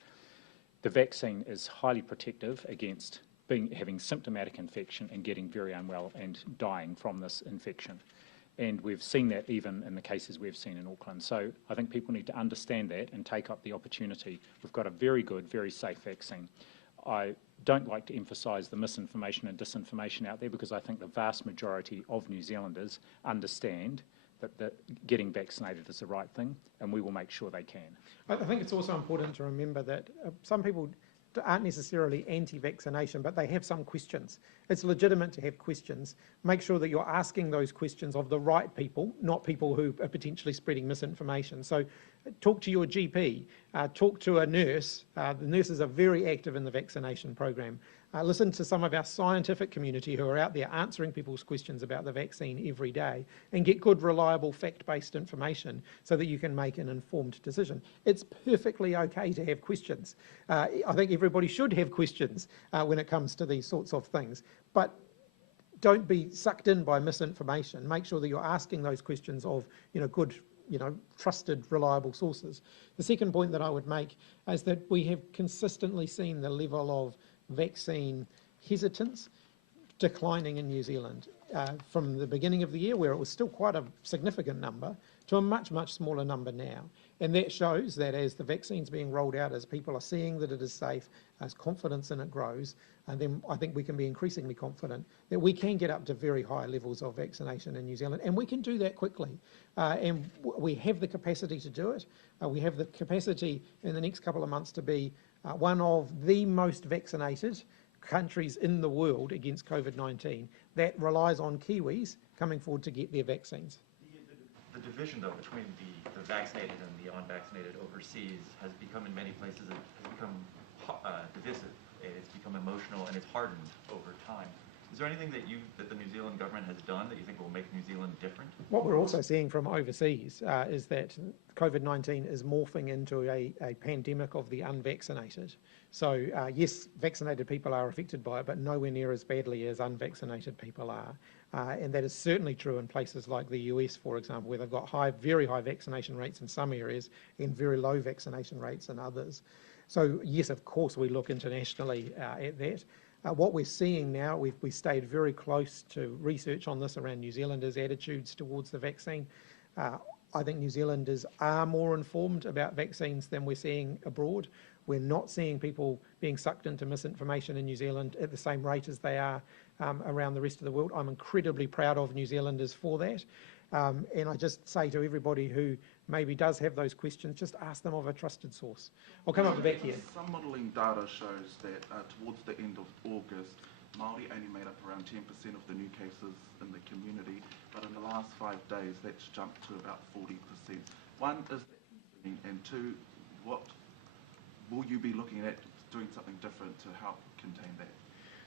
The vaccine is highly protective against having symptomatic infection and getting very unwell and dying from this infection. And we've seen that even in the cases we've seen in Auckland. So I think people need to understand that and take up the opportunity. We've got a very good, very safe vaccine. I don't like to emphasise the misinformation and disinformation out there, because I think the vast majority of New Zealanders understand that getting vaccinated is the right thing, and we will make sure they can. I think it's also important to remember that some people aren't necessarily anti-vaccination, but they have some questions. It's legitimate to have questions. Make sure that you're asking those questions of the right people, not people who are potentially spreading misinformation. So talk to your GP, talk to a nurse. The nurses are very active in the vaccination program. Listen to some of our scientific community who are out there answering people's questions about the vaccine every day, and get good, reliable, fact-based information so that you can make an informed decision. It's perfectly okay to have questions. I think everybody should have questions when it comes to these sorts of things, but don't be sucked in by misinformation. Make sure that you're asking those questions of, good, trusted, reliable sources. The second point that I would make is that we have consistently seen the level of vaccine hesitance declining in New Zealand from the beginning of the year, where it was still quite a significant number, to a much, much smaller number now. And that shows that as the vaccine's being rolled out, as people are seeing that it is safe, as confidence in it grows, and then I think we can be increasingly confident that we can get up to very high levels of vaccination in New Zealand, and we can do that quickly. And we have the capacity to do it. We have the capacity in the next couple of months to be one of the most vaccinated countries in the world against COVID-19 that relies on Kiwis coming forward to get their vaccines. The division, though, between the vaccinated and the unvaccinated overseas has become, in many places, it has become divisive. It's become emotional, and it's hardened over time. Is there anything that the New Zealand government has done that you think will make New Zealand different? What we're also seeing from overseas is that COVID-19 is morphing into a pandemic of the unvaccinated. So yes, vaccinated people are affected by it, but nowhere near as badly as unvaccinated people are. And that is certainly true in places like the US, for example, where they've got very high vaccination rates in some areas and very low vaccination rates in others. So yes, of course, we look internationally at that. What we're seeing now, we stayed very close to research on this around New Zealanders' attitudes towards the vaccine. I think New Zealanders are more informed about vaccines than we're seeing abroad. We're not seeing people being sucked into misinformation in New Zealand at the same rate as they are around the rest of the world. I'm incredibly proud of New Zealanders for that. And I just say to everybody who maybe does have those questions, just ask them of a trusted source. I'll come up the back here. Some modelling data shows that towards the end of August, Māori only made up around 10% of the new cases in the community, but in the last 5 days, that's jumped to about 40%. One, is that concerning? And two, what will you be looking at doing something different to help contain that?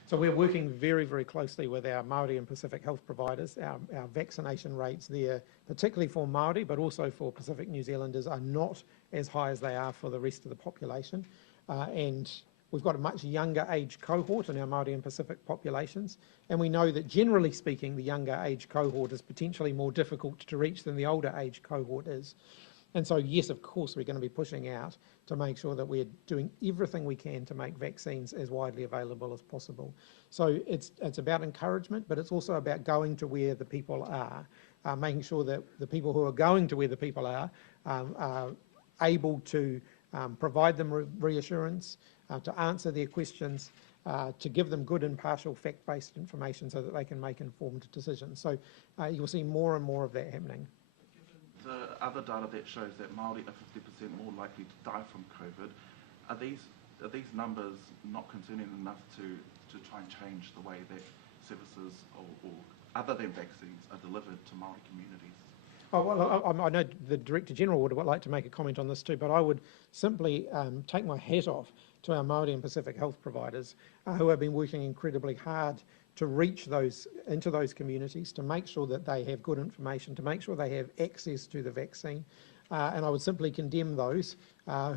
So we're working very, very closely with our Maori and Pacific health providers. Our vaccination rates there, particularly for Maori, but also for Pacific New Zealanders, are not as high as they are for the rest of the population. And we've got a much younger age cohort in our Maori and Pacific populations. And we know that generally speaking, the younger age cohort is potentially more difficult to reach than the older age cohort is. And so, yes, of course, we're going to be pushing out to make sure that we're doing everything we can to make vaccines as widely available as possible. So it's about encouragement, but it's also about going to where the people are, making sure that the people who are going to where the people are able to provide them reassurance, to answer their questions, to give them good, impartial, fact-based information so that they can make informed decisions. So you'll see more and more of that happening. The other data that shows that Māori are 50% more likely to die from COVID, are these numbers not concerning enough to try and change the way that services or other than vaccines are delivered to Māori communities? Oh, well, I know the Director General would like to make a comment on this too, but I would simply take my hat off to our Māori and Pacific health providers who have been working incredibly hard to reach into those communities, to make sure that they have good information, to make sure they have access to the vaccine. And I would simply condemn those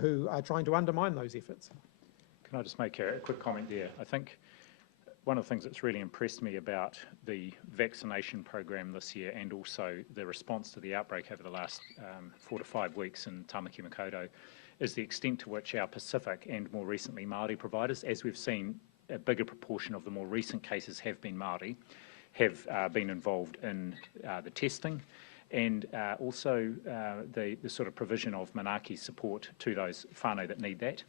who are trying to undermine those efforts. Can I just make a quick comment there? I think one of the things that's really impressed me about the vaccination program this year, and also the response to the outbreak over the last 4 to 5 weeks in Tamaki Makaurau, is the extent to which our Pacific and more recently Māori providers, as we've seen a bigger proportion of the more recent cases have been Māori, have been involved in the testing and also the sort of provision of manaaki support to those whānau that need that.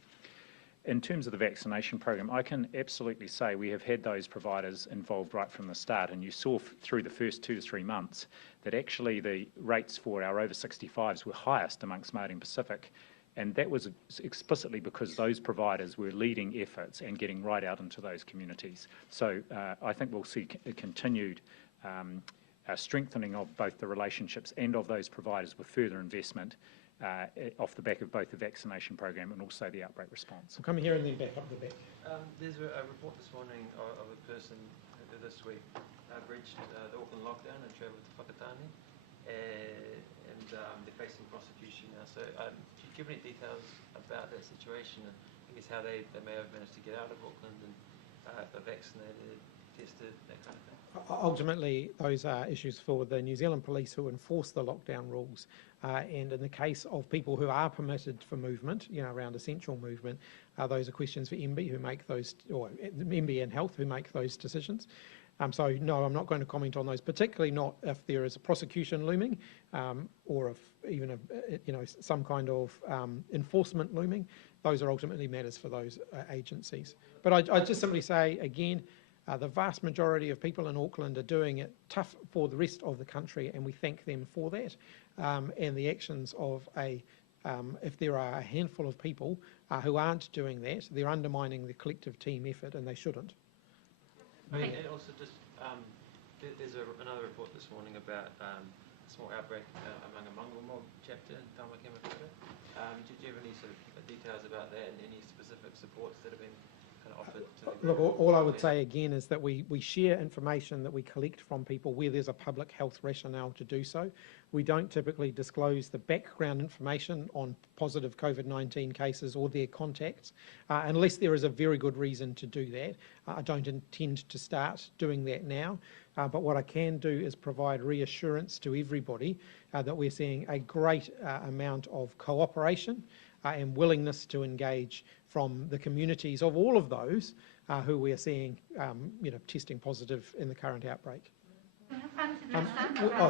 In terms of the vaccination program, I can absolutely say we have had those providers involved right from the start, and you saw through the first 2 to 3 months that actually the rates for our over 65s were highest amongst Māori and Pacific. And that was explicitly because those providers were leading efforts and getting right out into those communities. So I think we'll see a continued strengthening of both the relationships and of those providers with further investment off the back of both the vaccination program and also the outbreak response. So come here and then back up the back. There's a report this morning of a person who this week breached the Auckland lockdown and travelled to Whakatane, and they're facing prosecution now. So do you give any details about that situation and I guess how they may have managed to get out of Auckland and if they're vaccinated, tested, that kind of thing? Ultimately, those are issues for the New Zealand police who enforce the lockdown rules. And in the case of people who are permitted for movement, around essential movement, those are questions for MB who make those, or MB and Health who make those decisions. So no, I'm not going to comment on those, particularly not if there is a prosecution looming, or if even some kind of enforcement looming. Those are ultimately matters for those agencies. But I just simply say again, the vast majority of people in Auckland are doing it tough for the rest of the country, and we thank them for that. And the actions of if there are a handful of people who aren't doing that, they're undermining the collective team effort, and they shouldn't. And also just, there's another report this morning about a small outbreak among a Mongrel mob chapter in Tamakema. Did you have any sort of details about that and any specific supports that have been offered to Look, all I would say again is that we share information that we collect from people where there's a public health rationale to do so. We don't typically disclose the background information on positive COVID-19 cases or their contacts unless there is a very good reason to do that. I don't intend to start doing that now, but what I can do is provide reassurance to everybody that we're seeing a great amount of cooperation and willingness to engage from the communities of all of those who we are seeing, testing positive in the current outbreak.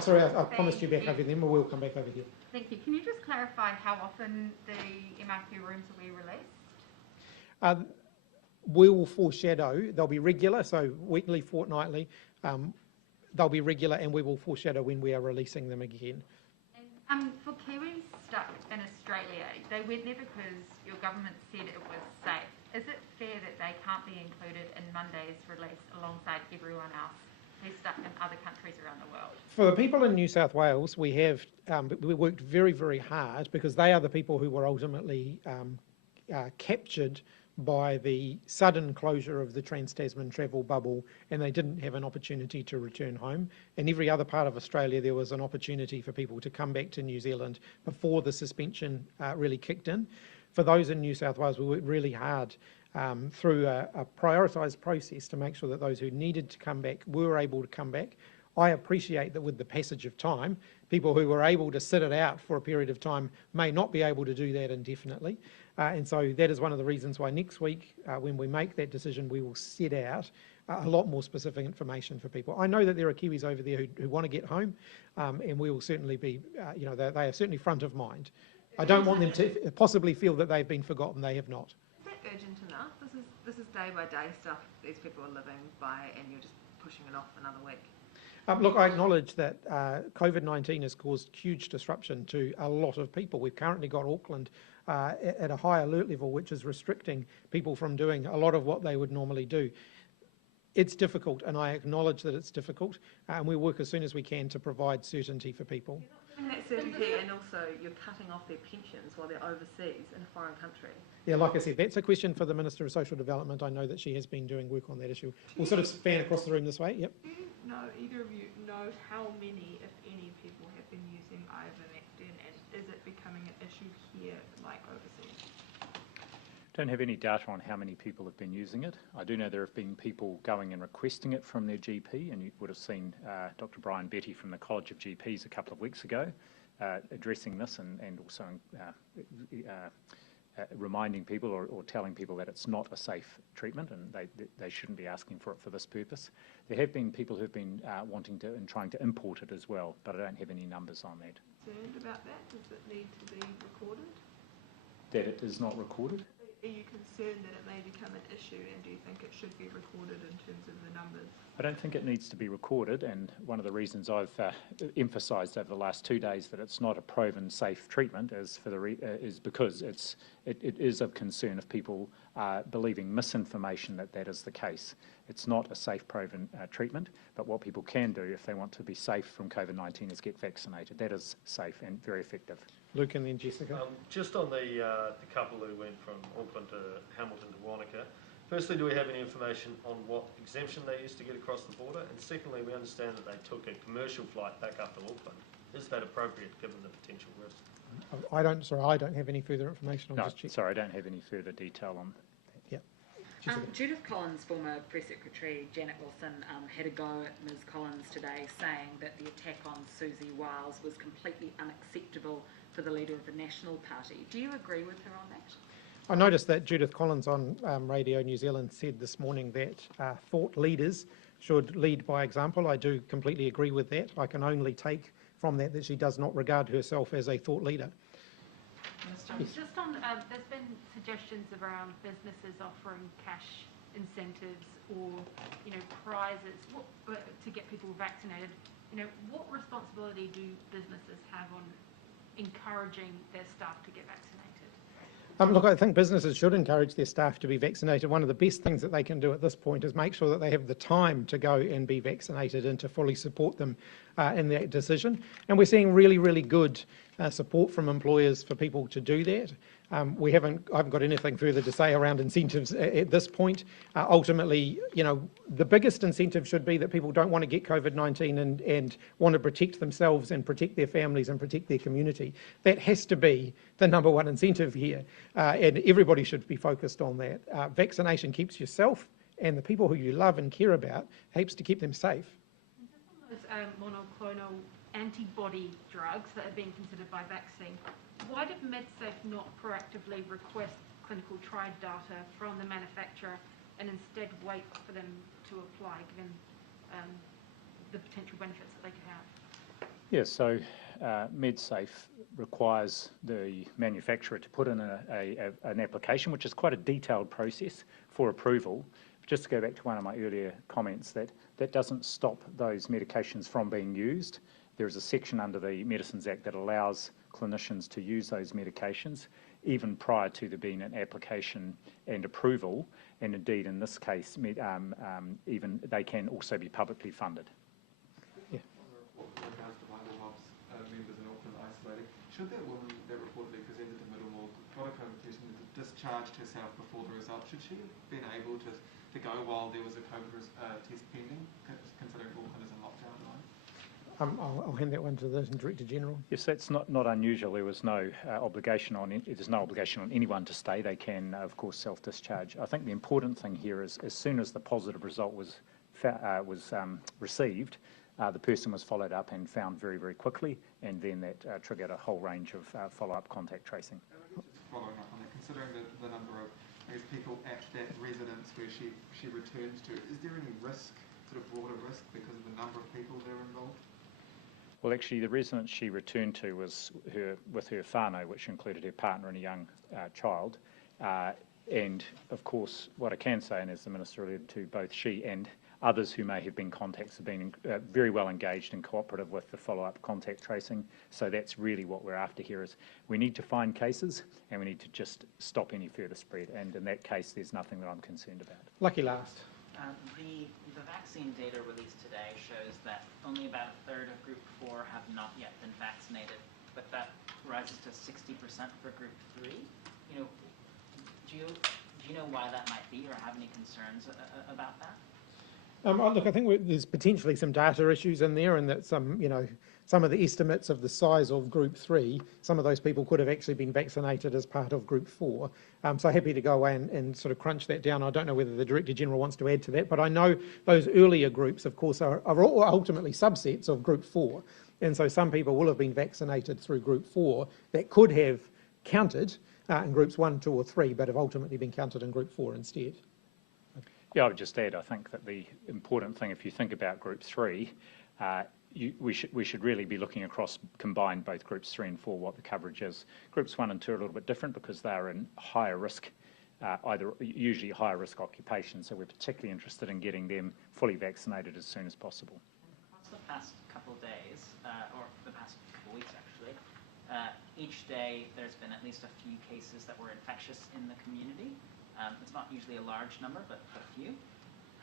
Sorry, I promised you back over there, but we'll come back over here. Thank you. Can you just clarify how often the MIQ rooms will be released? We will foreshadow, they'll be regular, so weekly, fortnightly, they'll be regular, and we will foreshadow when we are releasing them again. And for Kiwis stuck in Australia, they went there because your government said it was safe. Is it fair that they can't be included in Monday's release alongside everyone else who's stuck in other countries around the world? For the people in New South Wales, we have we worked very, very hard because they are the people who were ultimately captured by the sudden closure of the Trans-Tasman travel bubble, and they didn't have an opportunity to return home. In every other part of Australia, there was an opportunity for people to come back to New Zealand before the suspension really kicked in. For those in New South Wales, we worked really hard through a prioritised process to make sure that those who needed to come back were able to come back. I appreciate that with the passage of time, people who were able to sit it out for a period of time may not be able to do that indefinitely. And so that is one of the reasons why next week, when we make that decision, we will set out a lot more specific information for people. I know that there are Kiwis over there who want to get home, and we will certainly be, they are certainly front of mind. I don't want them to possibly feel that they've been forgotten. They have not. Is that urgent enough? This is day by day stuff these people are living by, and you're just pushing it off another week. Look, I acknowledge that COVID-19 has caused huge disruption to a lot of people. We've currently got Auckland at a high alert level, which is restricting people from doing a lot of what they would normally do. It's difficult, and I acknowledge that it's difficult, and we work as soon as we can to provide certainty for people. You're not giving that certainty, and also you're cutting off their pensions while they're overseas in a foreign country. Yeah, like I said, that's a question for the Minister of Social Development. I know that she has been doing work on that issue. We'll sort of span across the room this way. Yep. Do you know, either of you know how many, if any, people have been using Ivermectin, and is it becoming an issue here like overseas? Don't have any data on how many people have been using it. I do know there have been people going and requesting it from their GP, and you would have seen Dr. Brian Betty from the College of GPs a couple of weeks ago addressing this and also reminding people or telling people that it's not a safe treatment and they shouldn't be asking for it for this purpose. There have been people who've been wanting to and trying to import it as well, but I don't have any numbers on that. Concerned about that? Does it need to be recorded? That it is not recorded? Are you concerned that it may become an issue, and do you think it should be recorded in terms of the numbers? I don't think it needs to be recorded, and one of the reasons I've emphasised over the last 2 days that it's not a proven safe treatment is because it is of concern if people are believing misinformation that is the case. It's not a safe proven treatment, but what people can do if they want to be safe from COVID-19 is get vaccinated. That is safe and very effective. Luke and then Jessica. Just on the couple who went from Auckland to Hamilton to Wanaka, firstly, do we have any information on what exemption they used to get across the border? And secondly, we understand that they took a commercial flight back up to Auckland. Is that appropriate given the potential risk? I don't have any further information. I'll just check. Sorry, I don't have any further detail on that. Judith Collins, former Press Secretary Janet Wilson, had a go at Ms Collins today, saying that the attack on Susie Wiles was completely unacceptable for the leader of the National Party. Do you agree with her on that? I noticed that Judith Collins on Radio New Zealand said this morning that thought leaders should lead by example. I do completely agree with that. I can only take from that she does not regard herself as a thought leader. Yes. Just on, there's been suggestions around businesses offering cash incentives or, prizes to get people vaccinated. What responsibility do businesses have on encouraging their staff to get vaccinated? Look, I think businesses should encourage their staff to be vaccinated. One of the best things that they can do at this point is make sure that they have the time to go and be vaccinated and to fully support them in that decision. And we're seeing really, really good support from employers for people to do that. I haven't got anything further to say around incentives at this point. Ultimately, the biggest incentive should be that people don't want to get COVID-19 and want to protect themselves and protect their families and protect their community. That has to be the number one incentive here, and everybody should be focused on that. Vaccination keeps yourself and the people who you love and care about, helps to keep them safe. And just on those monoclonal antibody drugs that are being considered by vaccine, why did MedSafe not proactively request clinical trial data from the manufacturer and instead wait for them to apply, given the potential benefits that they could have? Yes, so MedSafe requires the manufacturer to put in an application, which is quite a detailed process for approval. Just to go back to one of my earlier comments, that doesn't stop those medications from being used. There is a section under the Medicines Act that allows clinicians to use those medications even prior to there being an application and approval, and indeed in this case even they can also be publicly funded. Yeah. With regards to Michael Hobbs members in Auckland isolating, should that woman that reportedly presented to Middlemore got a COVID test and discharged herself before the result, should she have been able to go while there was a COVID test pending, considering Auckland is in lockdown at the moment? I'll hand that one to the Director General. Yes, that's not unusual. There was no obligation on there's no obligation on anyone to stay. They can, of course, self-discharge. I think the important thing here is, as soon as the positive result was received, the person was followed up and found very, very quickly, and then that triggered a whole range of follow-up contact tracing. Just following up on that, considering the number of people at that residence where she returns to, is there any risk, sort of broader risk, because of the number of people that are involved? Well, actually, the residence she returned to was with her whānau, which included her partner and a young child. And, of course, what I can say, and as the Minister alluded to, both she and others who may have been contacts have been very well engaged and cooperative with the follow-up contact tracing. So that's really what we're after here, is we need to find cases and we need to just stop any further spread. And in that case, there's nothing that I'm concerned about. Lucky last. The vaccine data released today shows that only about a third of Group 4 have not yet been vaccinated, but that rises to 60% for Group 3. Do you know why that might be, or have any concerns about that? Look, I think there's potentially some data issues in there, and that some of the estimates of the size of Group 3, some of those people could have actually been vaccinated as part of Group 4. So happy to go away and sort of crunch that down. I don't know whether the Director General wants to add to that, but I know those earlier groups, of course, are all ultimately subsets of Group 4. And so some people will have been vaccinated through Group 4 that could have counted in Groups 1, 2 or 3, but have ultimately been counted in Group 4 instead. Yeah, I would just add, I think that the important thing, if you think about Group 3, we should really be looking across combined both Groups 3 and 4, what the coverage is. Groups 1 and 2 are a little bit different because they are in higher risk, usually higher risk occupations, so we're particularly interested in getting them fully vaccinated as soon as possible. Across the past couple of days, or the past couple of weeks actually, each day there's been at least a few cases that were infectious in the community. It's not usually a large number, but a few.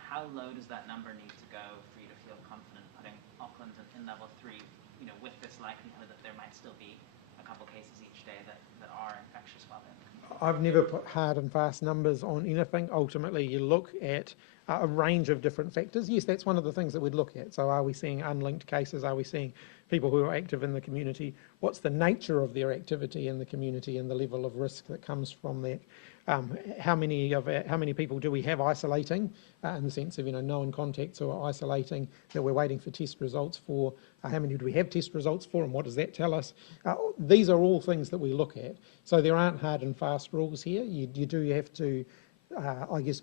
How low does that number need to go for you to feel confident putting Auckland in level 3, with this likelihood that there might still be a a couple cases each day that are infectious while they're in the community. I've never put hard and fast numbers on anything. Ultimately, you look at a range of different factors. Yes, that's one of the things that we'd look at. So are we seeing unlinked cases? Are we seeing people who are active in the community? What's the nature of their activity in the community and the level of risk that comes from that? How many people do we have isolating in the sense of known contacts who are isolating that we're waiting for test results for? How many do we have test results for, and what does that tell us? These are all things that we look at. So there aren't hard and fast rules here. You do have to, I guess,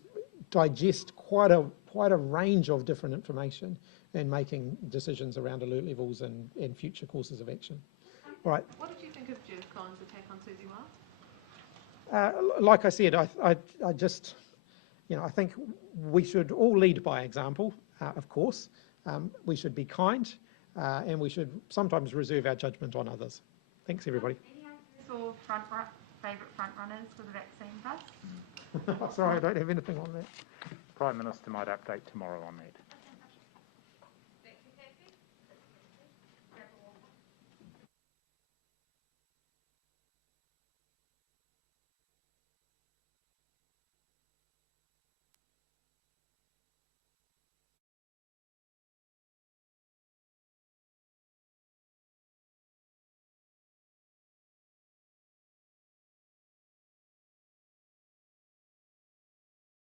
digest quite a range of different information in making decisions around alert levels and future courses of action. All right. What did you think of Jeff Collins' attack on Susie Wild? Like I said, I just, I think we should all lead by example, of course. We should be kind, and we should sometimes reserve our judgment on others. Thanks, everybody. Any answers or favourite front runners for the vaccine bus? Sorry, I don't have anything on that. Prime Minister might update tomorrow on that.